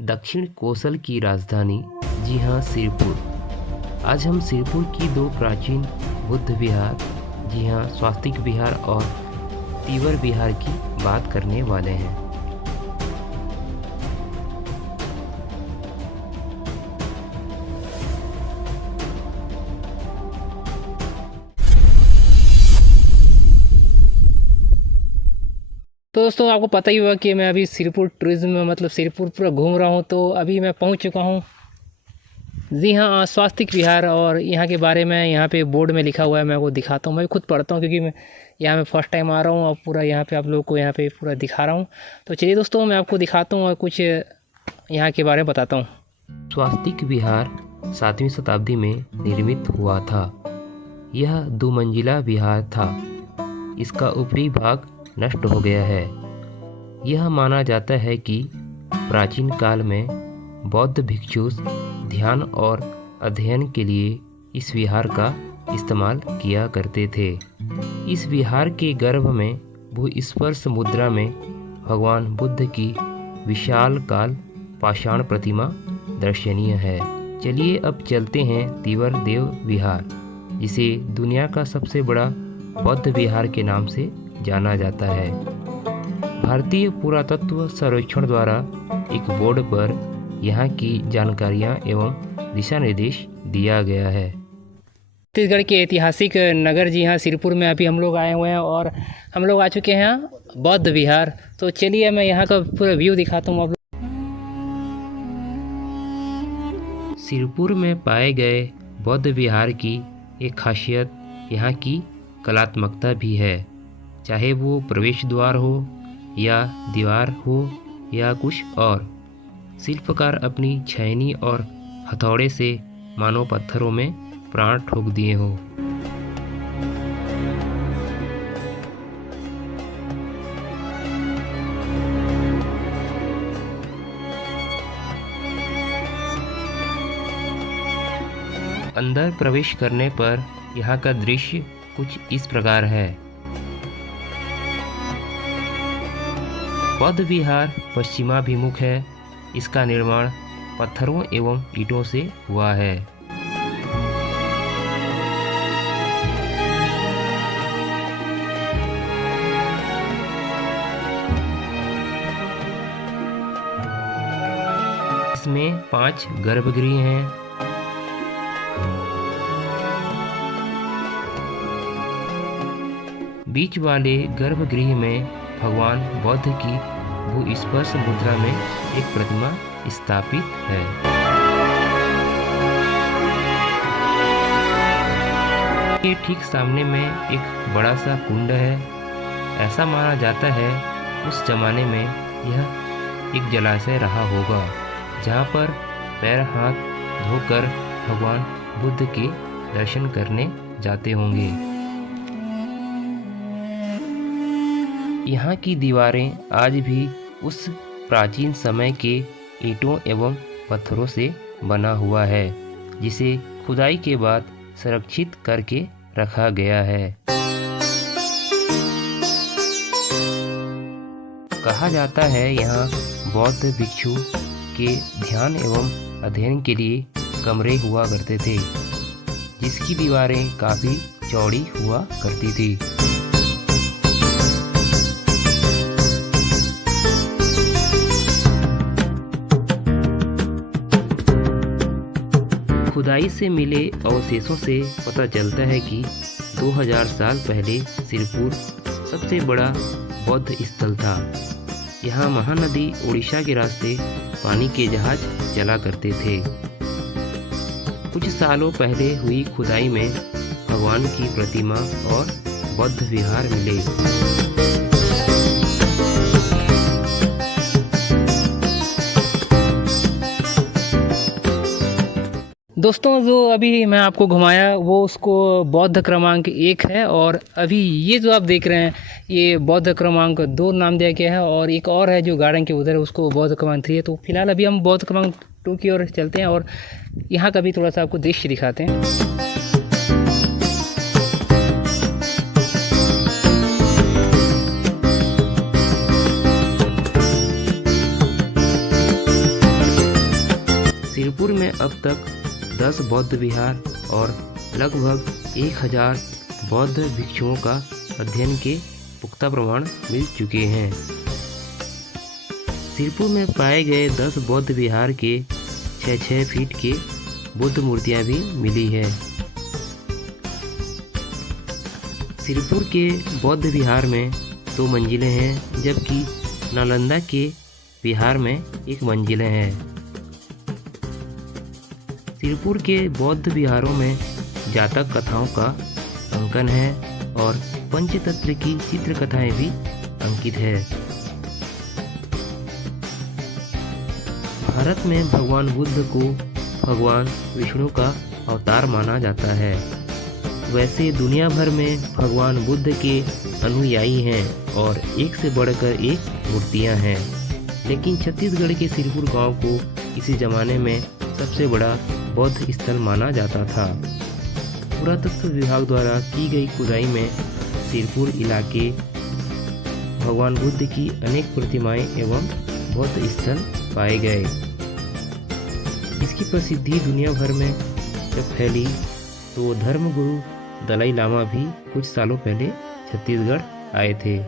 दक्षिण कोसल की राजधानी, जी हाँ, सिरपुर। आज हम सिरपुर की दो प्राचीन बुद्ध विहार, जी हाँ, स्वास्तिक विहार और तीवर विहार की बात करने वाले हैं। तो दोस्तों, आपको पता ही होगा कि मैं अभी सिरपुर टूरिज़्म में मतलब सिरपुर पूरा घूम रहा हूँ। तो अभी मैं पहुँच चुका हूँ, जी हाँ, स्वास्तिक विहार। और यहाँ के बारे में यहाँ पे बोर्ड में लिखा हुआ है, मैं वो दिखाता हूँ। मैं भी खुद पढ़ता हूँ क्योंकि मैं यहाँ में फ़र्स्ट टाइम आ रहा हूँ और पूरा यहाँ पे आप लोगों को यहाँ पे पूरा दिखा रहा हूँ। तो चलिए दोस्तों, मैं आपको दिखाता हूँ और कुछ यहाँ के बारे में बताता हूँ। स्वास्तिक विहार 7वीं शताब्दी में निर्मित हुआ था। यह 2 मंजिला विहार था। इसका ऊपरी भाग नष्ट हो गया है। यह माना जाता है कि प्राचीन काल में बौद्ध भिक्षु ध्यान और अध्ययन के लिए इस विहार का इस्तेमाल किया करते थे। इस विहार के गर्भ में भूस्पर्श मुद्रा में भगवान बुद्ध की विशालकाय पाषाण प्रतिमा दर्शनीय है। चलिए अब चलते हैं तीवर देव विहार, जिसे दुनिया का सबसे बड़ा बौद्ध विहार के नाम से जाना जाता है। भारतीय पुरातत्व सर्वेक्षण द्वारा एक बोर्ड पर यहाँ की जानकारियाँ एवं दिशा निर्देश दिया गया है। छत्तीसगढ़ के ऐतिहासिक नगर, जी हाँ, सिरपुर में अभी हम लोग आए हुए हैं और हम लोग आ चुके हैं बौद्ध विहार। तो चलिए मैं यहाँ का पूरा व्यू दिखाता हूँ आप लोग। सिरपुर में पाए गए बौद्ध विहार की एक खासियत यहाँ की कलात्मकता भी है। चाहे वो प्रवेश द्वार हो या दीवार हो या कुछ और, शिल्पकार अपनी छैनी और हथौड़े से मानव पत्थरों में प्राण ठोक दिए हो। अंदर प्रवेश करने पर यहाँ का दृश्य कुछ इस प्रकार है। बौद्ध विहार पश्चिमाभिमुख है। इसका निर्माण पत्थरों एवं ईंटों से हुआ है। इसमें 5 गर्भगृह हैं। बीच वाले गर्भगृह में भगवान बुद्ध की भूस्पर्श मुद्रा में एक प्रतिमा स्थापित है। ये ठीक सामने में एक बड़ा सा कुंड है। ऐसा माना जाता है उस जमाने में यह एक जलाशय रहा होगा, जहाँ पर पैर हाथ धोकर भगवान बुद्ध के दर्शन करने जाते होंगे। यहाँ की दीवारें आज भी उस प्राचीन समय के ईंटों एवं पत्थरों से बना हुआ है, जिसे खुदाई के बाद संरक्षित करके रखा गया है। कहा जाता है यहाँ बौद्ध भिक्षु के ध्यान एवं अध्ययन के लिए कमरे हुआ करते थे, जिसकी दीवारें काफ़ी चौड़ी हुआ करती थी। खुदाई से मिले अवशेषों से पता चलता है कि 2000 साल पहले सिरपुर सबसे बड़ा बौद्ध स्थल था। यहाँ महानदी उड़ीसा के रास्ते पानी के जहाज चला करते थे। कुछ सालों पहले हुई खुदाई में भगवान की प्रतिमा और बौद्ध विहार मिले। दोस्तों, जो अभी मैं आपको घुमाया वो उसको बौद्ध क्रमांक 1 है, और अभी ये जो आप देख रहे हैं ये बौद्ध क्रमांक 2 नाम दिया गया है, और एक और है जो गार्डन के उधर है उसको बौद्ध क्रमांक 3 है। तो फिलहाल अभी हम बौद्ध क्रमांक 2 की ओर चलते हैं और यहाँ का भी थोड़ा सा आपको दृश्य दिखाते हैं। सिरपुर में अब तक 10 बौद्ध विहार और लगभग 1000 बौद्ध भिक्षुओं का अध्ययन के पुख्ता प्रमाण मिल चुके हैं। सिरपुर में पाए गए 10 बौद्ध विहार के 6-6 फीट के बुद्ध मूर्तियां भी मिली है। सिरपुर के बौद्ध विहार में 2 मंजिलें हैं, जबकि नालंदा के विहार में 1 मंजिल है। सिरपुर के बौद्ध विहारों में जातक कथाओं का अंकन है और पंचतंत्र की चित्रकथाएं भी अंकित है। भारत में भगवान बुद्ध को भगवान विष्णु का अवतार माना जाता है। वैसे दुनिया भर में भगवान बुद्ध के अनुयायी हैं और एक से बढ़कर एक मूर्तियां हैं, लेकिन छत्तीसगढ़ के सिरपुर गांव को किसी ज़माने में सबसे बड़ा बौद्ध स्थल माना जाता था। पुरातत्व विभाग द्वारा की गई खुदाई में सिरपुर इलाके भगवान बुद्ध की अनेक प्रतिमाएं एवं बौद्ध स्थल पाए गए। इसकी प्रसिद्धि दुनिया भर में जब फैली तो धर्मगुरु दलाई लामा भी कुछ सालों पहले छत्तीसगढ़ आए थे।